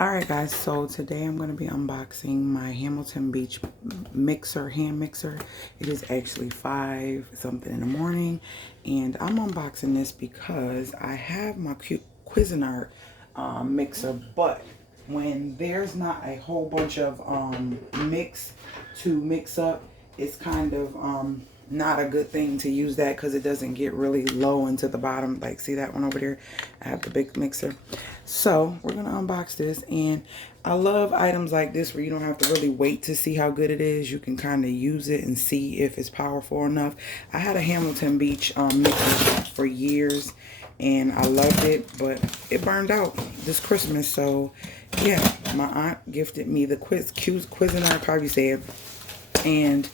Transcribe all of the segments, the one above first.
Alright guys, so today I'm going to be unboxing my Hamilton Beach hand mixer. It is actually 5 something in the morning, and I'm unboxing this because I have my Cuisinart mixer, but when there's not a whole bunch of mix to mix up, it's kind of not a good thing to use that because it doesn't get really low into the bottom. Like, see that one over there? I have the big mixer. So we're gonna unbox this, and I love items like this where you don't have to really wait to see how good it is. You can kind of use it and see if it's powerful enough. I had a Hamilton Beach mixer for years and I loved it, but it burned out this Christmas. So yeah, my aunt gifted me the Cuisinart, how you say it, and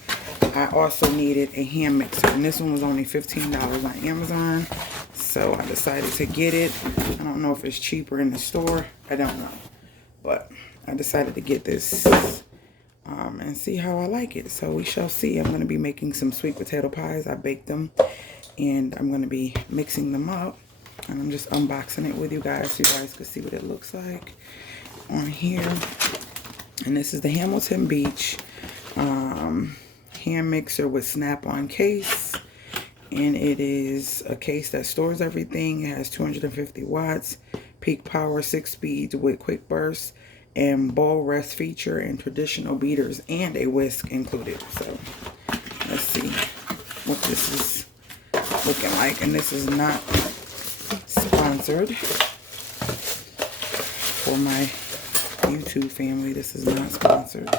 I also needed a hand mixer, and this one was only $15 on Amazon, so I decided to get it. I don't know if it's cheaper in the store, I don't know, but I decided to get this and see how I like it. So we shall see. I'm going to be making some sweet potato pies. I baked them, and I'm going to be mixing them up, and I'm just unboxing it with you guys so you guys can see what it looks like on here. And this is the Hamilton Beach hand mixer with snap-on case, and it is a case that stores everything. It has 250 watts, peak power, 6 speeds with quick burst, and bowl rest feature, and traditional beaters, and a whisk included. So let's see what this is looking like. And this is not sponsored for my YouTube family. This is not sponsored.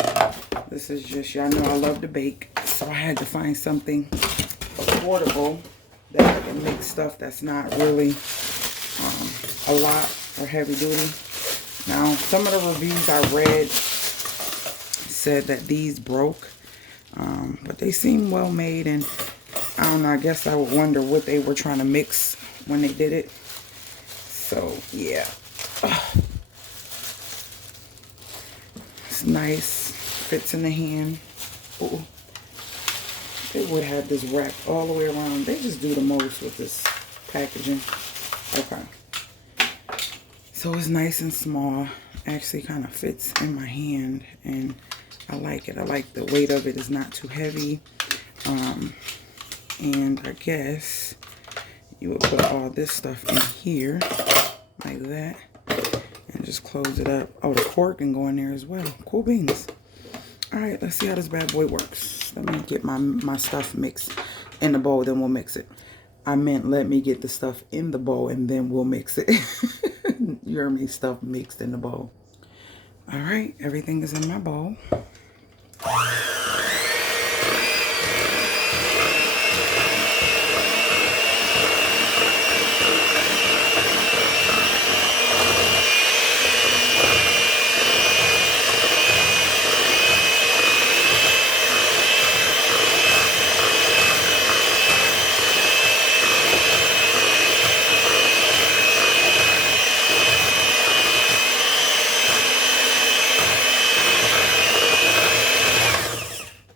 This is just, y'all know I love to bake, so I had to find something affordable that I can make stuff that's not really a lot or heavy duty. Now, some of the reviews I read said that these broke, but they seem well made, and I don't know, I guess I would wonder what they were trying to mix when they did it. So yeah, it's nice, fits in the hand. Ooh. They would have this wrapped all the way around. They just do the most with this packaging. Okay. So it's nice and small. Actually kind of fits in my hand, and I like it. I like the weight of it. It's not too heavy. And I guess you would put all this stuff in here like that and just close it up. Oh, the cord can go in there as well. Cool beans. All right, let's see how this bad boy works. Let me get my stuff mixed in the bowl, then we'll mix it. I meant let me get the stuff in the bowl and then we'll mix it. You heard me, stuff mixed in the bowl. All right, everything is in my bowl.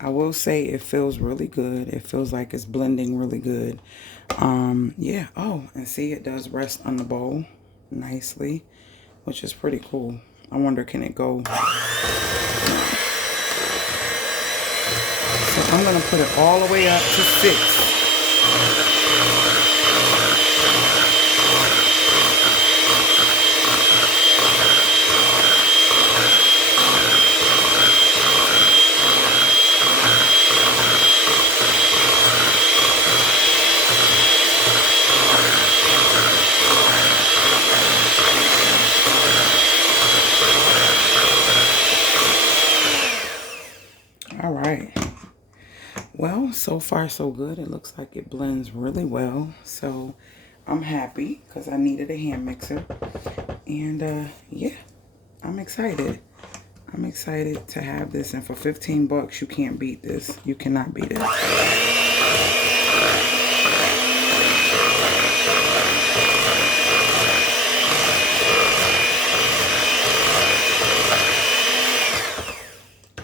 I will say it feels really good. It feels like it's blending really good. Yeah. Oh, and see, it does rest on the bowl nicely, which is pretty cool. I wonder, can it go? So I'm gonna put it all the way up to 6. All right. Well, so far so good. It looks like it blends really well. So I'm happy because I needed a hand mixer. And yeah, I'm excited. I'm excited to have this. And for 15 bucks, you can't beat this. You cannot beat it.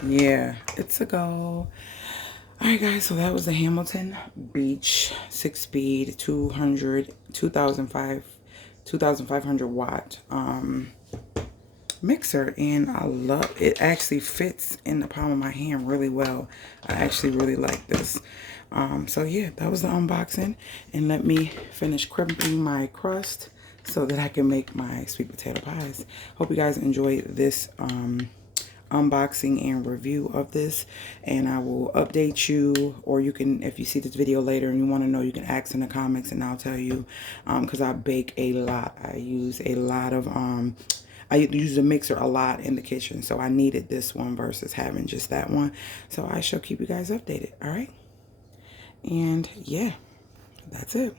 Yeah, it's a go. Alright guys, so that was the Hamilton Beach 6-speed 2,500 watt mixer, and I love it. Actually fits in the palm of my hand really well. I actually really like this. So yeah, that was the unboxing, and let me finish crimping my crust so that I can make my sweet potato pies. Hope you guys enjoyed this unboxing and review of this, and I will update you, or you can, if you see this video later and you want to know, you can ask in the comments and I'll tell you, because I bake a lot. I use a lot of I use the mixer a lot in the kitchen, so I needed this one versus having just that one. So I shall keep you guys updated. All right, and yeah, that's it.